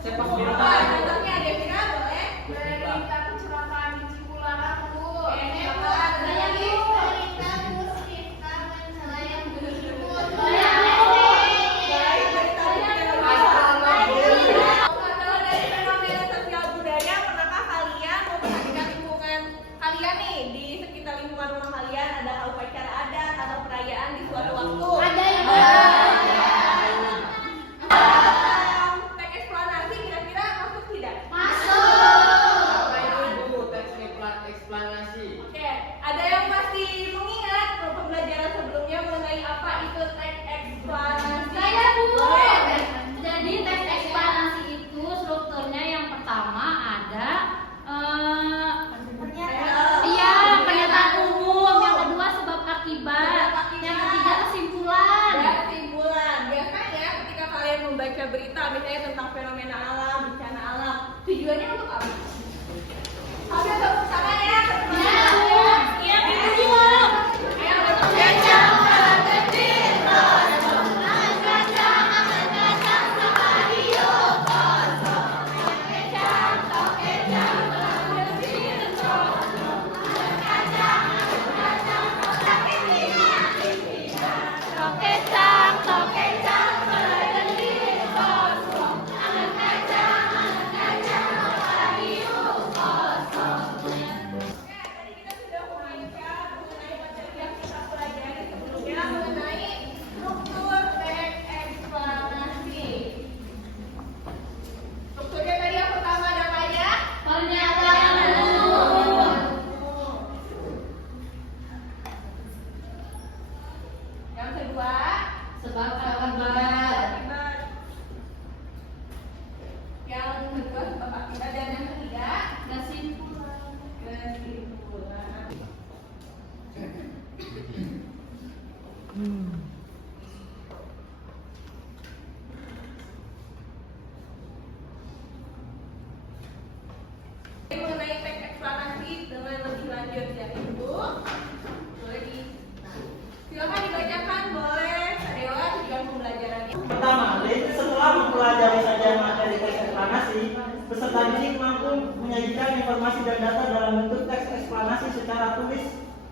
Sepak bola. Contohnya Devina boleh berita kecelakaan di Cipularang Bu. Saya berita musibah menyerang Cipularang. Kalau dari fenomena sosial budaya, pernahkah kalian memperhatikan lingkungan kalian nih di sekitar lingkungan rumah kalian ada upacara adat atau perayaan di suatu waktu? Ada ya, Bu. Teks eksplanasi kira-kira masuk tidak? Apa itu Bu? Teks eksplanasi. Oke, ada yang masih mengingat pembelajaran sebelumnya mengenai apa itu teks eksplanasi? Saya, Bu. Boleh. Jadi teks eksplanasi itu strukturnya yang pertama ada iya, pernyataan umum, yang kedua sebab akibat, yang ketiga kesimpulan. Kesimpulan. Biasanya ketika kalian membaca berita misalnya tentang fenomena alam, bencana alam, tujuannya untuk apa? Oke, tepuk tangan ya. Iya, tadi kita sudah memainkan mengenai materi yang kita pelajari sebelumnya mengenai struktur teks eksplanasi. Strukturnya tadi yang pertama ada apa ya? Pernyataan umum. Yang kedua, Sebab akibat. akibat. Yang kedua sebab akibat dan yang ketiga Kesimpulan. kesimpulan. Mengenai teks eksplanasi dengan lebih lanjut ya Ibu, boleh silakan dibacakan, boleh Kak Dewa tujuan pembelajarannya. Pertama, yaitu setelah mempelajari sajian materi teks eksplanasi, peserta didik mampu menyajikan informasi dan data dalam bentuk teks eksplanasi secara tulis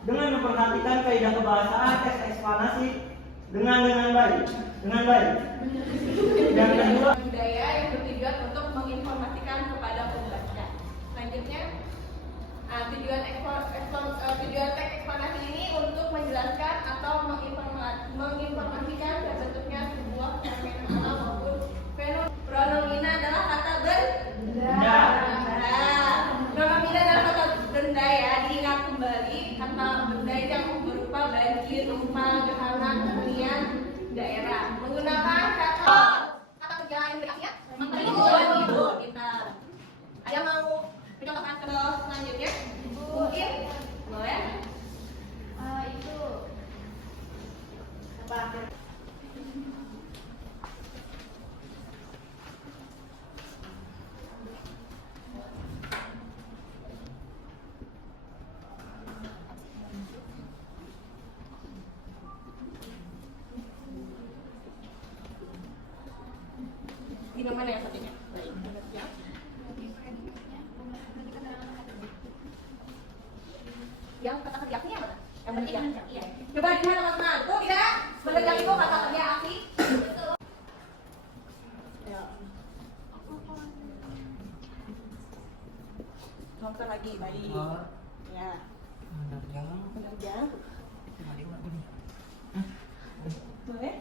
dengan memperhatikan kaidah kebahasaan teks eksplanasi dengan baik. Yang kedua, Budaya yang bertujuan untuk menginformasikan kepada pembaca. Selanjutnya, tujuan teks eksplanasi ini untuk menjelaskan atau menginformasikan bentuknya sebuah fenomena alam maupun fenomena adalah kata benda. Fenomena adalah kata benda ya, diingat kembali kata benda yang berupa banjir, gempa, gerhana, kemudian daerah. Menggunakan kata kerja yang berikutnya, Ibu. Kita ada mau mencontohkan ke selanjutnya? Mungkin boleh? Itu Apa? Di mana yang satunya? Baik. Ya. Yang kata kerja aslinya apa? Yang bertiga? Iya. Coba di mana teman-teman? Tuh tidak mendengar itu kata kerja asli. Ya. Nonton lagi, baik. Ya. Menerjang. Boleh?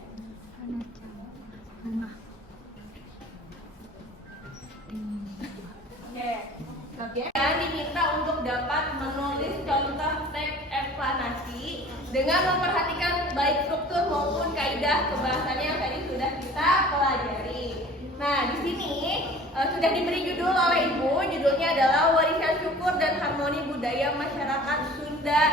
Oke. Dan diminta untuk dapat menulis contoh teks eksplanasi dengan memperhatikan baik struktur maupun kaidah kebahasannya yang tadi sudah kita pelajari. Nah, di sini sudah diberi judul oleh Ibu. Judulnya adalah Warisan Syukur dan Harmoni Budaya Masyarakat Sunda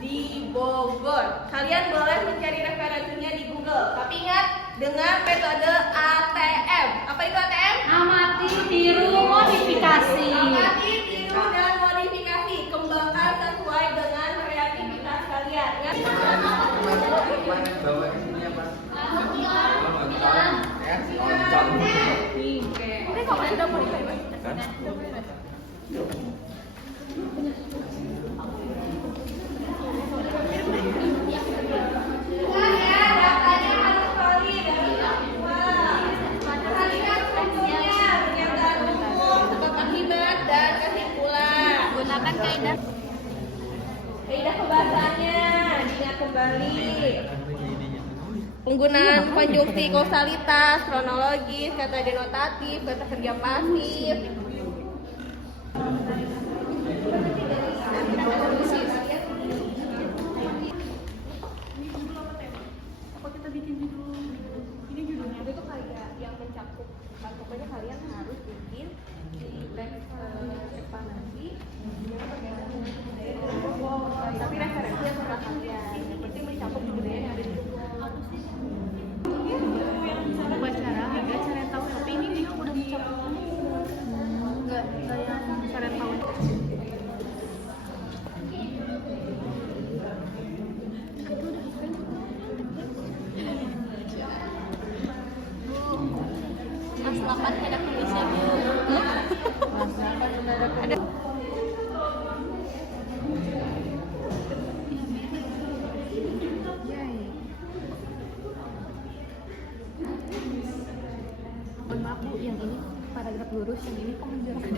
di Bogor. Kalian boleh mencari referensinya di Google. Tapi ingat dengan metode ATM. Apa itu ATM? amati, tiru, modifikasi. Amati, tiru, dan modifikasi. Kembangkan sesuai dengan kreativitas kalian. Ingat? Bawa ke sini apa? Bilang. Ya, Oke. kok sudah mau dibebas. Kan? Gunakan kaidah. Kaidah pembahasannya diingat kembali. Penggunaan konjungsi kausalitas, kronologis, kata denotatif, kata kerja pasif. Apa kita bikin judul? Ini judulnya. Itu kayak yang mencakup. Pokoknya kalian harus bikin di teks ekspansi. Tapi referensi yang pernah kalian. Yang penting mencakup budaya yang ada di buku. Upacara hingga cara tahu, tapi ini dia udah mencakup. Enggak yang cara tahu. Mas 8 tidak bisa Bu. Ada mohon maaf Bu, yang ini paragraf lurus, yang ini kok menjelaskan.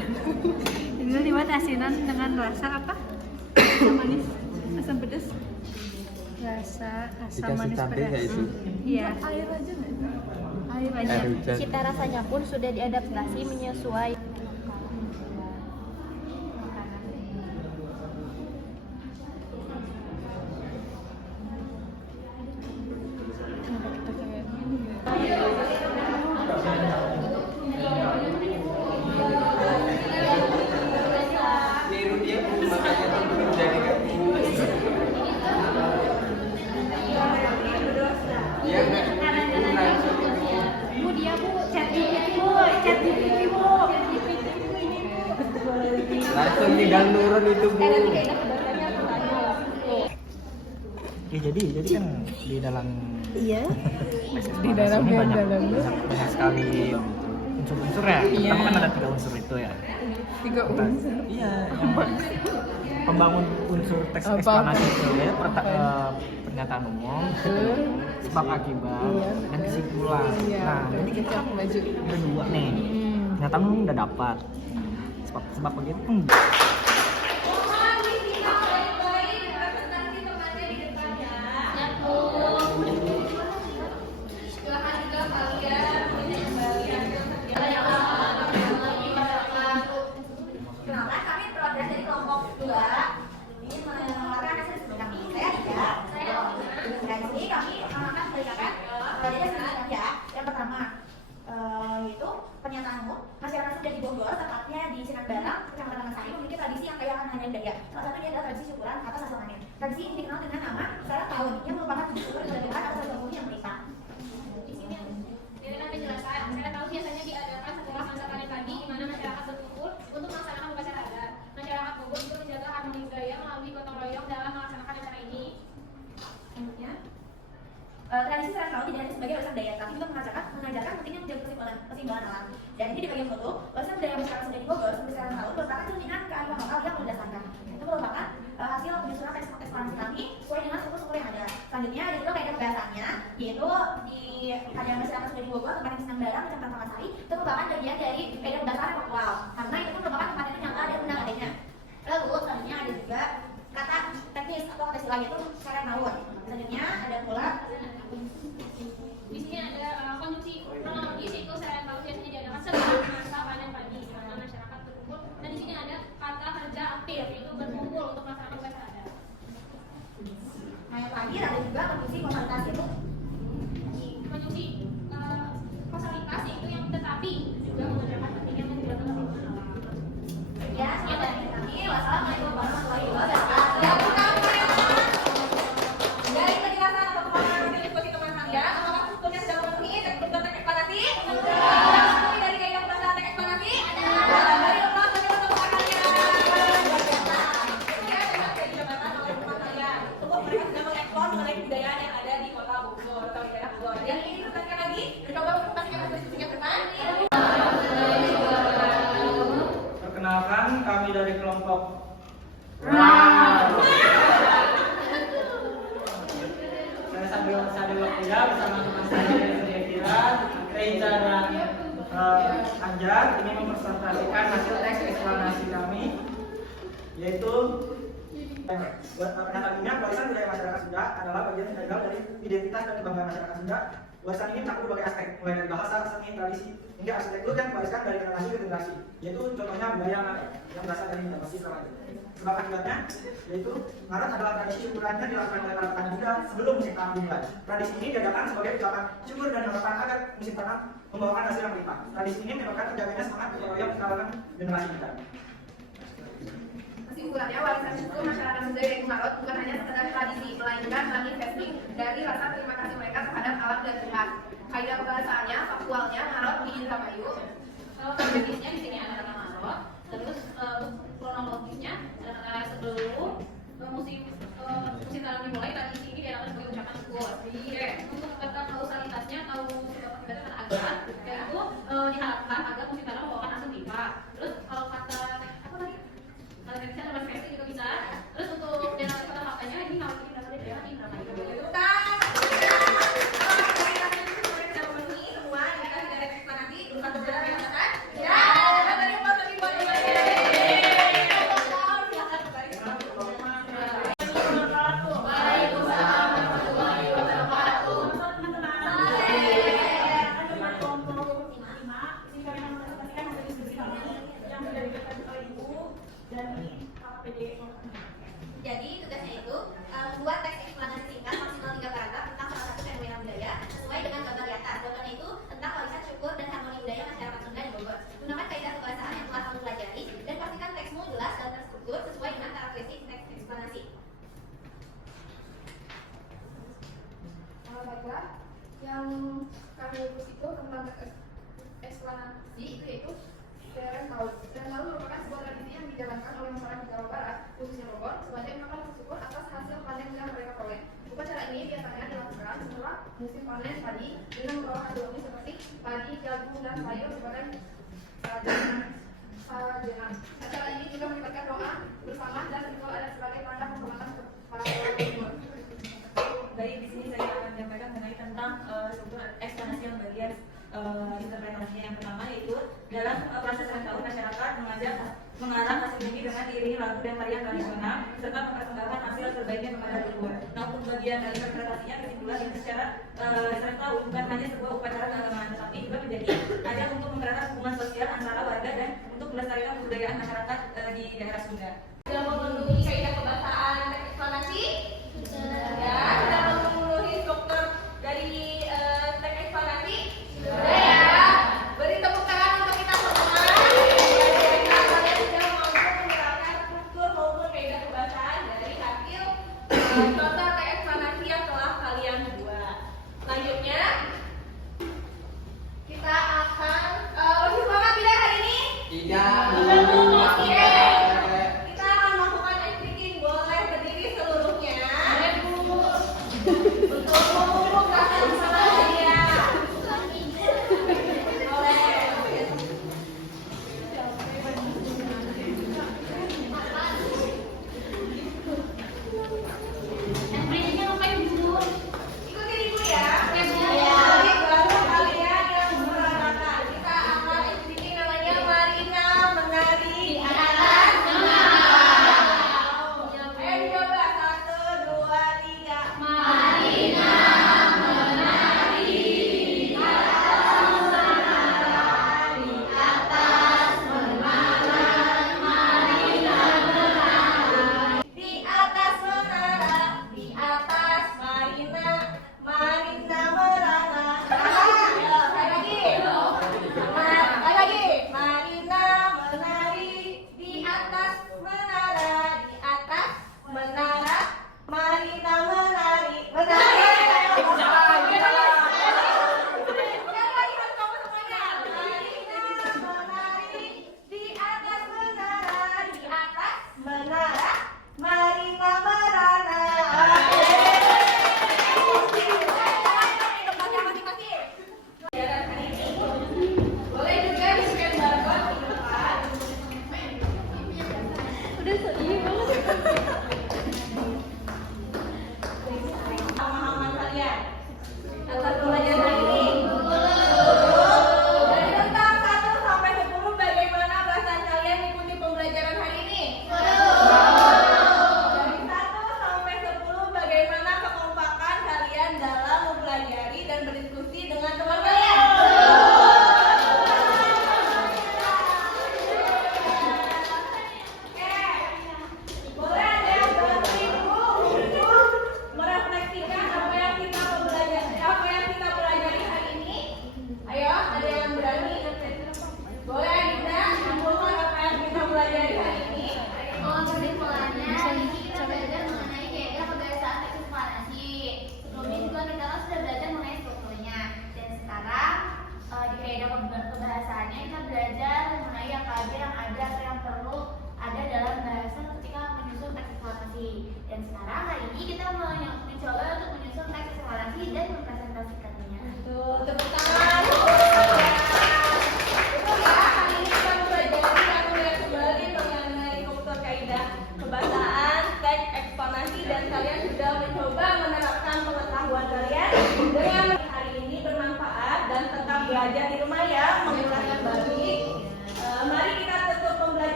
Ini dibuat asinan dengan rasa apa? Asam manis, asam pedas. Rasa asam Dikasih manis cabai pedas. nggak itu? Iya. Air aja nggak? Air aja. Air hujan. Cita rasanya pun sudah diadaptasi menyesuai. Niru dia Bu, makanya temen jadi kan. Dia nggak Bu, dia Bu, chat GPT Bu, chat GPT Bu. langsung tinggal nurun itu Bu. Ya jadi kan di dalam Iya. di dalam banyak sekali unsur-unsur ya. Pertama kan ada 3 unsur itu ya. 3 unsur. Iya, yang pembangun unsur teks eksplanasi itu ya, pernyataan umum, sebab akibat, dan kesimpulan. Nah, jadi kita maju. ada 2 nih. Pernyataan umum udah dapat. Sebab begitu. Kenapa kami perwakilan dari kelompok 2 ini mengeluarkan hasil survei kami. Saya tidak, saya dan di sini kami akan memberitakan jadi hasil kerja. Yang pertama itu pernyataan umum masyarakat sudah di Bogor, tepatnya di Sinar Barang, Kecamatan Masari, memiliki tradisi yang kaya akan hanya daya. Salah satunya adalah tradisi syukuran atas hasil panen. Tradisi ini dikenal dengan nama Salam Tahun yang merupakan tradisi syukur kepada Tuhan atas hasil bumi yang melimpah. Di sini dengan penjelasan, saya tahu biasanya diadakan setelah masa panen padi, di mana masyarakat berkumpul untuk melaksanakan upacara adat. Masyarakat Bogor juga menjaga harmoni budaya melalui gotong royong dalam melaksanakan acara ini. Selanjutnya, tradisi Salam Tahun tidak hanya sebagai warisan budaya, tapi juga mengajarkan pentingnya menjaga keseimbangan alam. Dan ini di bagian foto, warisan budaya masyarakat Sunda di Bogor sampai Salam Tahun merupakan cerminan kearifan lokal yang berdasarkan. Itu merupakan hasil penyusunan teks ekspansi kami sesuai dengan suku-suku yang ada. Selanjutnya ada juga kaidah pembahasannya, yaitu di ada masyarakat Sunda di Bogor, tempatnya di Sinar Barang, Kecamatan Tamasari, itu merupakan bagian dari kaidah pembahasan yang faktual, karena itu merupakan tempat itu nyata ada undang adanya. Lalu selanjutnya ada juga kata teknis atau kata istilahnya itu syarat naun. Selanjutnya ada pula Di sini ada konjungsi kronologis, yaitu saya tahu biasanya diadakan setelah masa panen padi, di mana masyarakat berkumpul. Dan di sini ada kata kerja aktif, yaitu berkumpul untuk melaksanakan upacara adat. nah yang terakhir ada juga konjungsi kausalitas itu Konjungsi kausalitas, yaitu yang tetapi juga mengerjakan dari kelompok saya sambil waktunya bersama teman saya dari Kira, Reza dan Anjar ini mempresentasikan hasil teks eksplanasi kami, yaitu pada kalinya warisan budaya masyarakat Sunda adalah bagian integral dari identitas dan kebanggaan masyarakat Sunda. Warisan ini mencakup berbagai aspek, mulai dari bahasa, seni, tradisi, hingga arsitektur yang diwariskan dari generasi ke generasi. Yaitu contohnya budaya yang berasal dari generasi ke generasi. Sebab akibatnya, yaitu ngaran adalah tradisi syukurannya dilakukan oleh para petani Buddha sebelum musim tanam dimulai. Tradisi ini diadakan sebagai ucapan syukur dan harapan agar musim tanam membawakan hasil yang melimpah. Tradisi ini menyebabkan terjaganya semangat gotong royong di kalangan generasi kita. Kesimpulannya, warisan syukur masyarakat Sunda yaitu Ngarot bukan hanya sekedar tradisi, melainkan manifesting dari rasa terima kasih mereka terhadap alam dan Tuhan. Kaidah kebahasaannya, faktualnya, Ngarot di Indramayu. Kalau kronologisnya di sini ada kata Ngarot, terus kronologisnya ada kata sebelum musim tanam dimulai, tradisi ini diadakan sebagai ucapan syukur. Oke, untuk kata kausalitasnya atau sebab akibatnya kata agar, yaitu diharapkan agar musim tanam membawakan hasil limpah. Terus kalau kata apa tadi? Bisa ada versi juga bisa. Terus untuk dan kata makanya ini kalau ini dapat dia di berapa itu? Jadi tugasnya itu membuat teks eksplanasi singkat maksimal 3 paragraf tentang salah satu fenomena budaya sesuai dengan gambar di atas. Gambarnya itu tentang warisan syukur dan harmoni budaya masyarakat Sunda di Bogor. Gunakan kaidah kebahasaan yang telah kamu pelajari dan pastikan teksmu jelas dan terstruktur sesuai dengan karakteristik teks eksplanasi. Baiklah, yang kami urus itu tentang eksplanasi itu yaitu Seren Tahun. Seren Tahun merupakan sebuah tradisi yang dijalankan oleh masyarakat Jawa Barat, khususnya Bogor, sebagai ungkapan bersyukur atas hasil panen yang mereka peroleh. Upacara ini biasanya dilakukan setelah musim panen padi dengan membawa hasil bumi seperti padi, jagung, dan sayur sebagai sajenan. Acara ini juga melibatkan doa bersama dan ritual adat sebagai tanda penghormatan para leluhur. Baik, di sini saya akan menyampaikan mengenai tentang struktur eksplanasi yang bagian interpretasi yang pertama, yaitu dalam proses tahun masyarakat mengajak mengarang hasil bumi dengan diiringi lagu dan tarian tradisional serta mempersembahkan hasil terbaiknya kepada leluhur. Nah, untuk bagian dari interpretasinya kesimpulan yang secara tahu bukan hanya sebuah upacara keagamaan, tetapi juga menjadi ajang untuk mempererat hubungan sosial antara warga dan untuk melestarikan kebudayaan masyarakat di daerah Sunda. Sudah memenuhi kaidah kebahasaan teks eksplanasi? Ya, sudah memenuhi struktur dari teks eksplanasi? Sudah ya. Beri tepuk tangan untuk kita semua. Kalian sudah mampu menerapkan struktur maupun kaidah kebahasaan dari hasil contoh teks eksplanasi yang telah kalian buat. Selanjutnya kita akan lebih semangat tidak hari ini?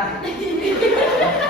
Nah,